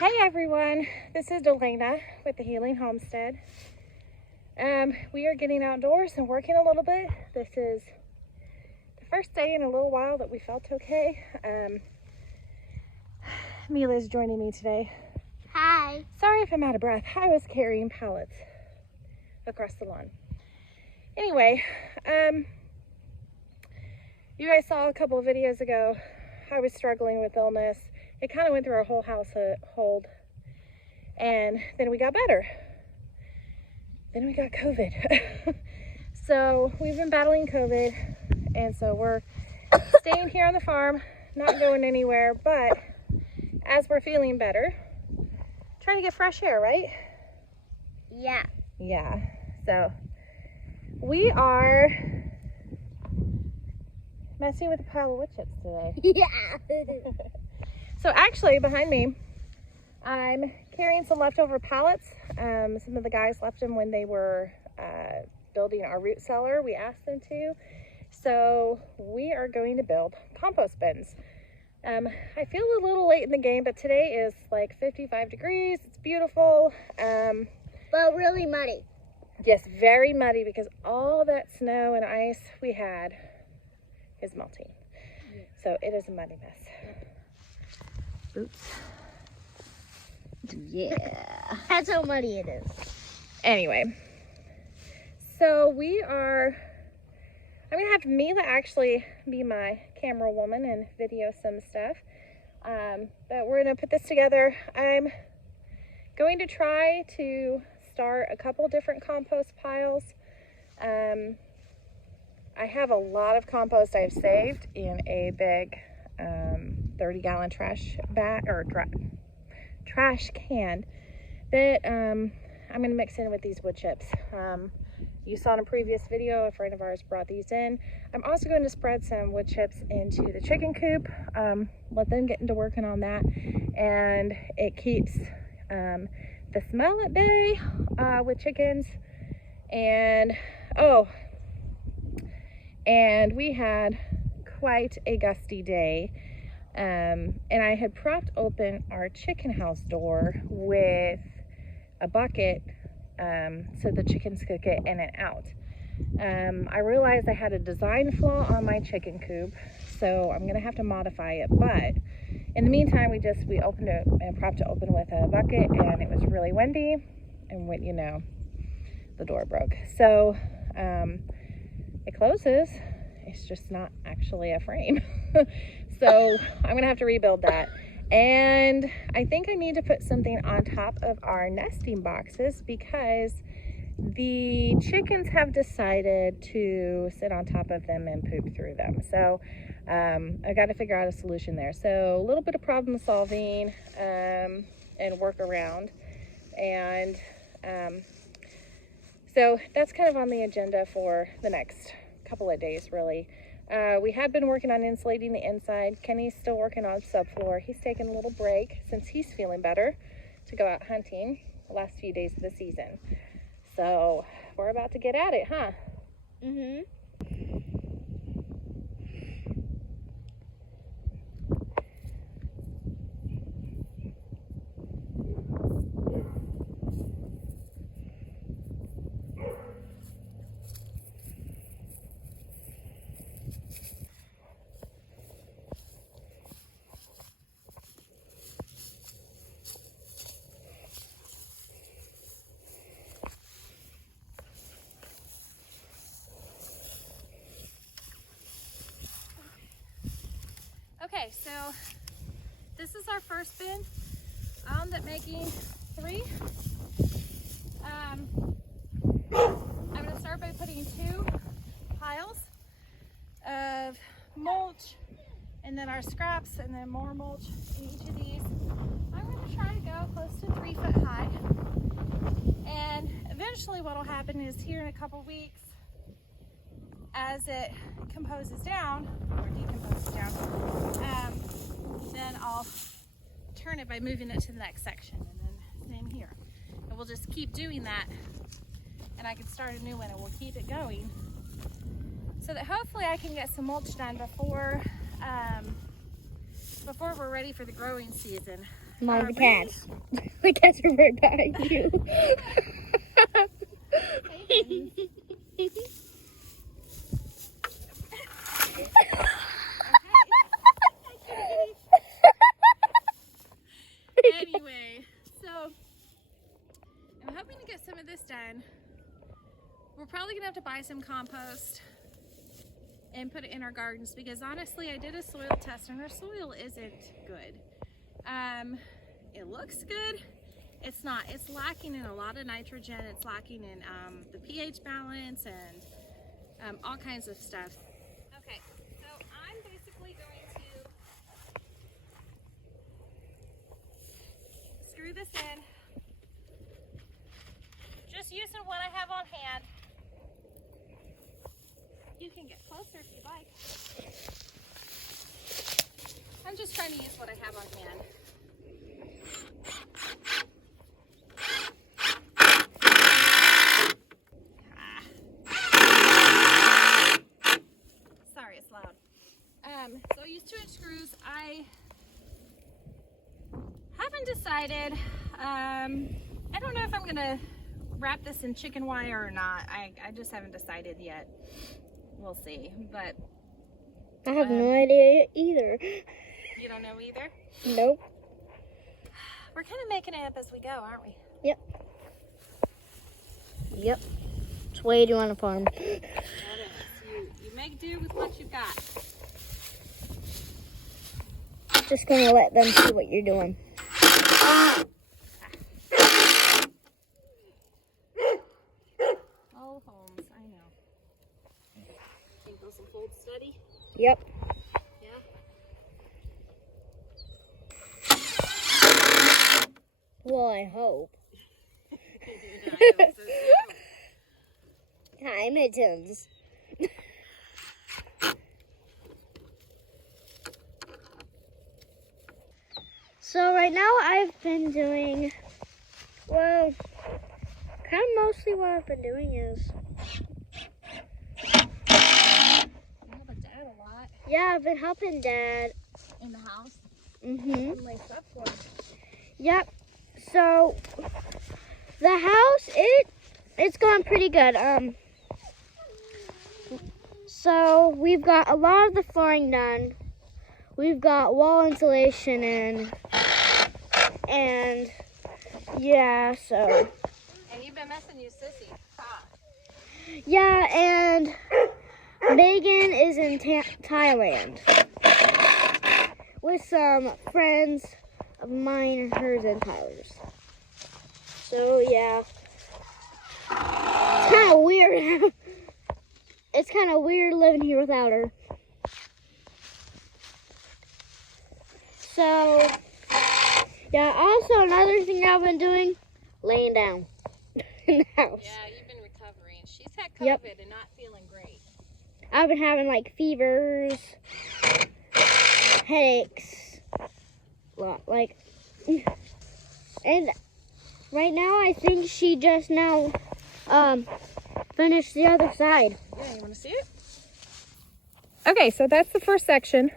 Hey everyone, this is Delana with the Healing Homestead. We are getting outdoors and working a little bit. This is the first day in a little while that we felt okay. Mila's joining me today. Hi. Sorry if I'm out of breath. I was carrying pallets across the lawn. Anyway, you guys saw a couple of videos ago. I was struggling with illness. It kind of went through our whole household, and then we got better. Then we got COVID. So we've been battling COVID, and so we're staying here on the farm, not going anywhere, but as we're feeling better, trying to get fresh air, right? Yeah. Yeah, so we are messing with a pile of wood chips today. Yeah. So actually, behind me, I'm carrying some leftover pallets. Some of the guys left them when they were building our root cellar. We asked them to. So we are going to build compost bins. I feel a little late in the game, but today is like 55 degrees. It's beautiful. But really muddy. Yes, very muddy because all that snow and ice we had is melting. So it is a muddy mess. Oops. Yeah. That's how muddy it is. Anyway, so we are, I'm gonna have Mila actually be my camera woman and video some stuff. But we're gonna put this together. I'm going to try to start a couple different compost piles. I have a lot of compost I've saved in a big 30-gallon trash bag or trash can that I'm going to mix in with these wood chips. You saw in a previous video a friend of ours brought these in. I'm also going to spread some wood chips into the chicken coop, let them get into working on that, and it keeps the smell at bay with chickens. And and we had quite a gusty day, and I had propped open our chicken house door with a bucket so the chickens could get in and out. I realized I had a design flaw on my chicken coop, so I'm gonna have to modify it, but in the meantime we opened it and propped it open with a bucket, and it was really windy, and when the door broke. So it closes, it's just not actually a frame. So I'm gonna have to rebuild that. And I think I need to put something on top of our nesting boxes because the chickens have decided to sit on top of them and poop through them. So I got to figure out a solution there. So a little bit of problem solving and work around. And so that's kind of on the agenda for the next couple of days, really. We had been working on insulating the inside. Kenny's still working on subfloor. He's taking a little break since he's feeling better to go out hunting the last few days of the season. So we're about to get at it, huh? Mm-hmm. Okay, so this is our first bin. I'll end up making 3. I'm going to start by putting 2 piles of mulch and then our scraps and then more mulch in each of these. I'm going to try to go close to 3 foot high. And eventually what will happen is here in a couple weeks, as it composes down or decomposes down, then I'll turn it by moving it to the next section, and then same here. And we'll just keep doing that, and I can start a new one and we'll keep it going so that hopefully I can get some mulch done before before we're ready for the growing season. Mind the cats. The cats are right behind you. Anyway, so I'm hoping to get some of this done. We're probably gonna have to buy some compost and put it in our gardens because honestly, I did a soil test and our soil isn't good. It looks good. It's not. It's lacking in a lot of nitrogen. It's lacking in the pH balance and all kinds of stuff. Okay, so I'm basically going to screw this in. Just using what I have on hand. You can get closer if you like. I'm just trying to use what I have on hand. Sorry, it's loud. So I use 2-inch screws. I haven't decided. I don't know if I'm gonna wrap this in chicken wire or not. I just haven't decided yet. We'll see, but I have no idea either. You don't know either? Nope. We're kind of making it up as we go, aren't we? Yep. Yep. It's way to do on a farm. That is. You make do with what you've got. Just gonna let them see what you're doing. Oh, Holmes, I know. Think those will hold steady? Yep. Yeah. Well, I hope. I hope so too. Hi, Mittens. So right now I've been doing, well, kind of mostly what I've been doing is, Helping Dad a lot yeah, I've been helping Dad. in the house. Mm-hmm. And lace up for him. Yep. So the house, it's going pretty good. So we've got a lot of the flooring done. We've got wall insulation in, and yeah, so. And you've been missing you, Sissy. Huh? Yeah, and Megan is in Thailand with some friends of mine, hers and Tyler's. So yeah, it's kind of weird. It's kind of weird living here without her. So yeah, also another thing I've been doing, laying down in the house. Yeah, you've been recovering. She's had COVID Yep. and not feeling great. I've been having like fevers, headaches, like, and right now I think she just now finished the other side. Yeah, you want to see it? Okay, so that's the first section.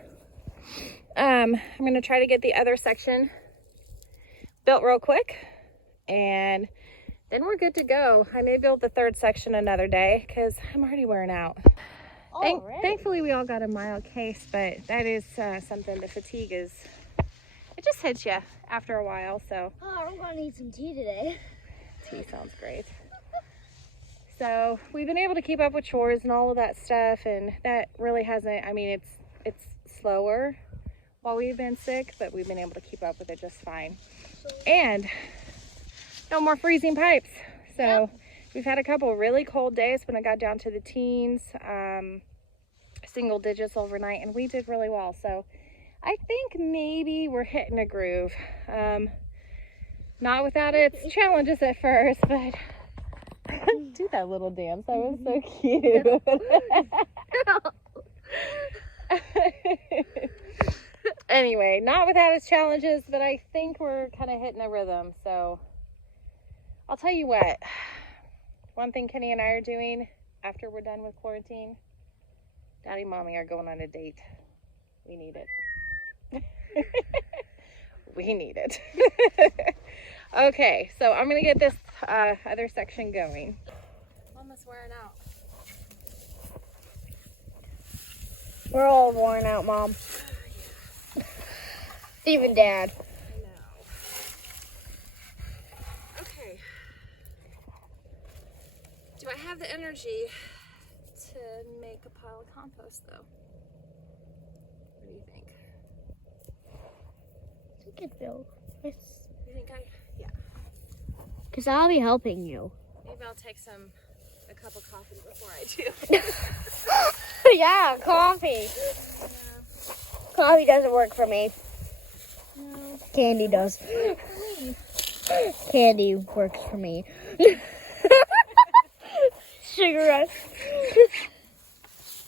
I'm going to try to get the other section built real quick, and then we're good to go. I may build the third section another day because I'm already wearing out. Thankfully, we all got a mild case, but that is something. The fatigue is, it just hits you after a while, so. Oh, I'm going to need some tea today. Tea sounds great. So we've been able to keep up with chores and all of that stuff, and that really hasn't, I mean, it's slower while we've been sick, but we've been able to keep up with it just fine. And no more freezing pipes. So Yep. We've had a couple really cold days when it got down to the teens, single digits overnight, and we did really well. So I think maybe we're hitting a groove. Not without its challenges at first, but do that little dance. That was so cute. Anyway, not without its challenges, but I think we're kind of hitting a rhythm. So I'll tell you what, one thing Kenny and I are doing after we're done with quarantine, Daddy and Mommy are going on a date. We need it. We need it. Okay, so I'm gonna get this other section going. Almost wearing out. We're all worn out, Mom. Even Dad. I know. Okay. Do I have the energy to make a pile of compost, though? What do you think? I could go. You think yeah. Because I'll be helping you. Maybe I'll take a cup of coffee before I do. Yeah, coffee. Yeah. Coffee doesn't work for me. No. Candy does. For me. Candy works for me. Sugar rush.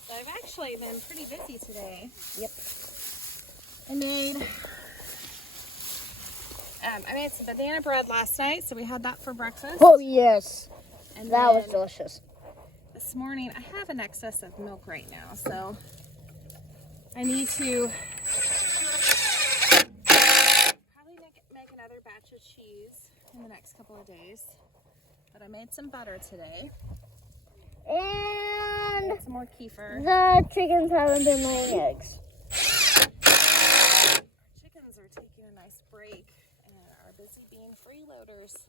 So I've actually been pretty busy today. Yep. I made some banana bread last night, so we had that for breakfast. Oh, yes. And That was then delicious. this morning, I have an excess of milk right now, so I need to probably make another batch of cheese in the next couple of days. But I made some butter today. And Got some more kefir. the chickens haven't been laying eggs. Chickens are taking a nice break and are busy being freeloaders.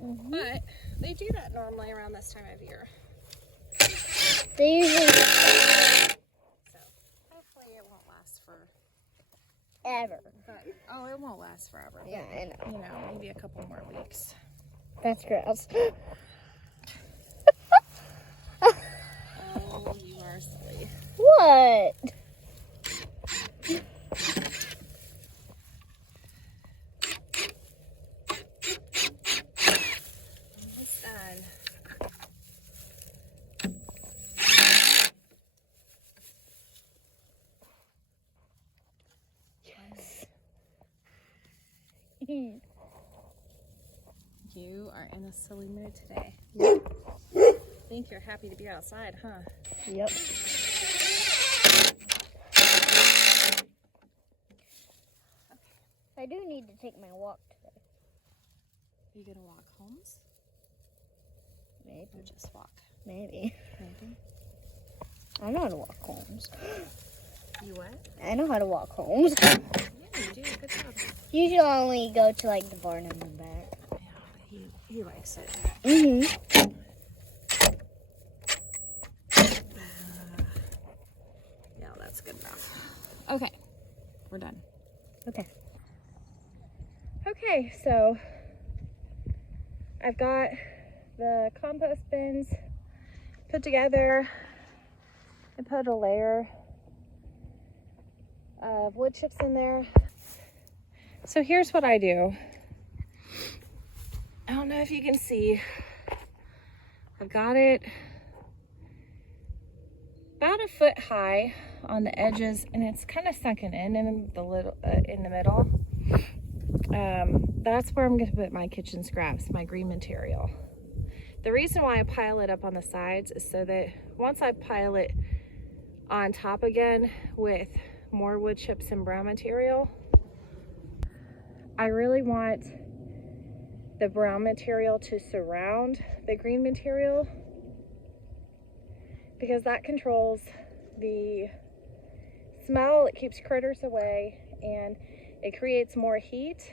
But they do that normally around this time of year. They usually So hopefully it won't last ever. but it won't last forever. Yeah, I know. You know, maybe a couple more weeks. That's gross. Oh, you are silly. What? Almost done. You are in a silly mood today. I think you're happy to be outside, huh? Yep. I do need to take my walk today. You gonna walk homes? Maybe. Or just walk? Maybe. Maybe. I know how to walk homes. You what? I know how to walk homes. Yeah, you do. Good job. Usually I only go to like the barn and then back. Yeah, he likes it. Mm-hmm. Yeah, that's good enough. Okay, we're done. Okay. Okay, so I've got the compost bins put together. I put a layer of wood chips in there. So here's what I do. I don't know if you can see. I've got it about a foot high on the edges, and it's kind of sunken in the middle. That's where I'm going to put my kitchen scraps, my green material. The reason why I pile it up on the sides is so that once I pile it on top again with more wood chips and brown material, I really want the brown material to surround the green material, because that controls the smell, it keeps critters away, and it creates more heat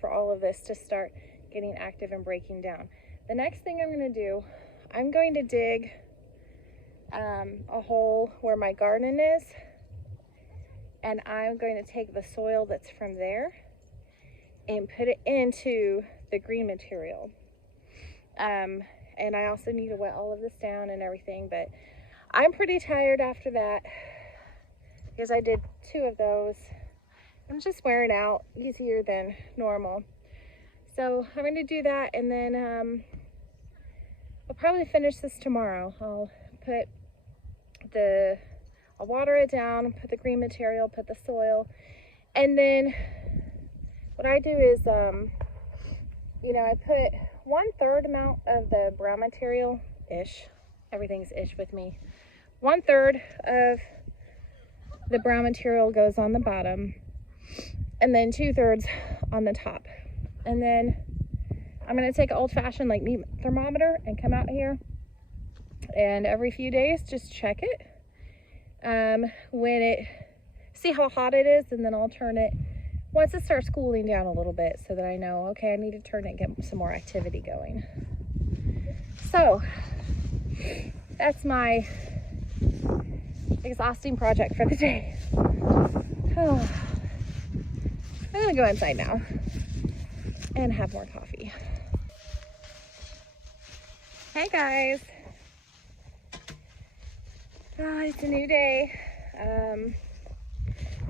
for all of this to start getting active and breaking down. The next thing I'm going to do, I'm going to dig a hole where my garden is, and I'm going to take the soil that's from there and put it into the green material. And I also need to wet all of this down and everything, but I'm pretty tired after that because I did 2 of those. I'm just wearing out easier than normal. So I'm going to do that, and then I'll probably finish this tomorrow. I'll water it down, put the green material, put the soil, and then what I do is, I put 1/3 amount of the brown material, everything's ish with me, 1/3 of The brown material goes on the bottom, and then 2/3 on the top. And then I'm gonna take an old-fashioned like neat thermometer and come out here, and every few days just check it. See how hot it is, and then I'll turn it once it starts cooling down a little bit, so that I know, okay, I need to turn it and get some more activity going. So that's my exhausting project for the day. Oh. I'm gonna go inside now and have more coffee. Hey guys. It's a new day.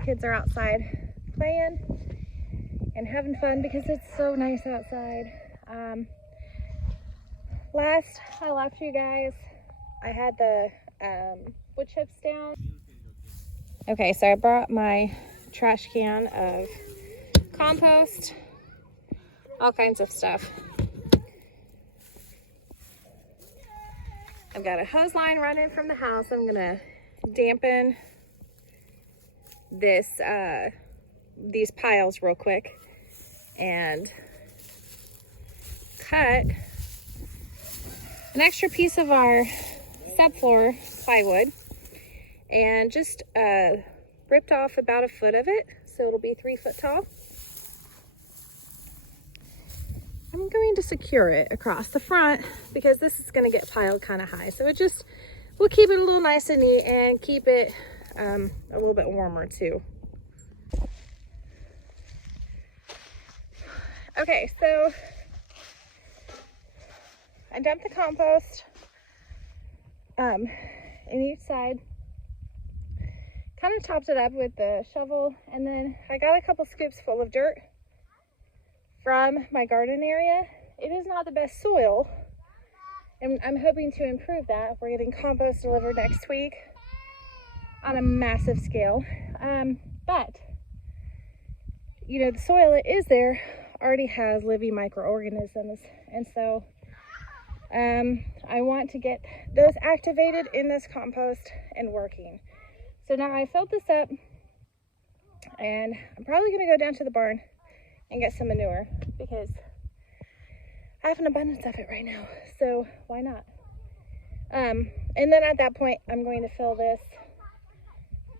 Kids are outside playing and having fun because it's so nice outside. Last I left you guys, I had the wood chips down. Okay, so I brought my trash can of compost, all kinds of stuff. I've got a hose line running from the house. I'm gonna dampen these piles real quick and cut an extra piece of our subfloor plywood and just ripped off about 1 foot of it, so it'll be 3 foot tall. I'm going to secure it across the front because this is going to get piled kind of high, so we'll keep it a little nice and neat and keep it a little bit warmer too. Okay, so I dumped the compost in each side, kind of topped it up with the shovel, and then I got a couple scoops full of dirt from my garden area. It is not the best soil, and I'm hoping to improve that. We're getting compost delivered next week on a massive scale, but you know, the soil that is there already has living microorganisms, and so I want to get those activated in this compost and working. So now I filled this up, and I'm probably going to go down to the barn and get some manure because I have an abundance of it right now, so why not? And then at that point, I'm going to fill this.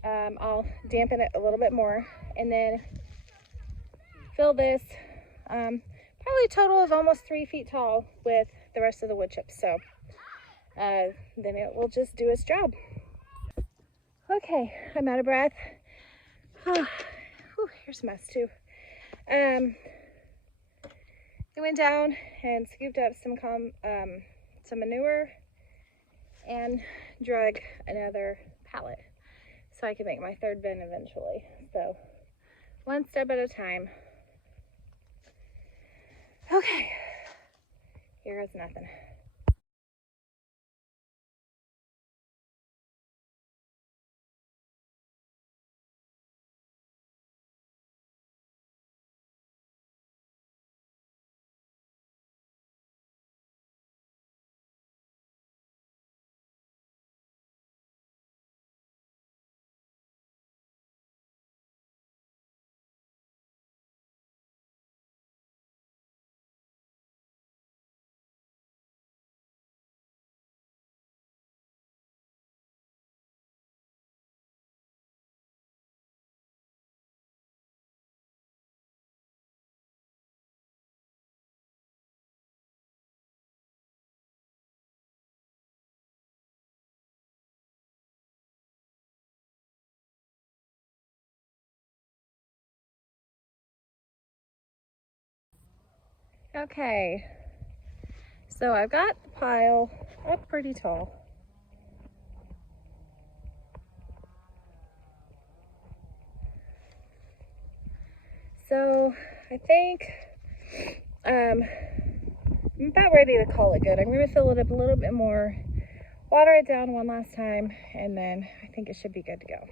I'll dampen it a little bit more, and then fill this, probably a total of almost 3 feet tall with the rest of the wood chips. So then it will just do its job. Okay, I'm out of breath. Oh, whew, here's a mess too. I went down and scooped up some manure and drug another pallet so I can make my 3rd bin eventually. So one step at a time. Okay, here is nothing. Okay, so I've got the pile up pretty tall. So I think I'm about ready to call it good. I'm going to fill it up a little bit more, water it down one last time, and then I think it should be good to go.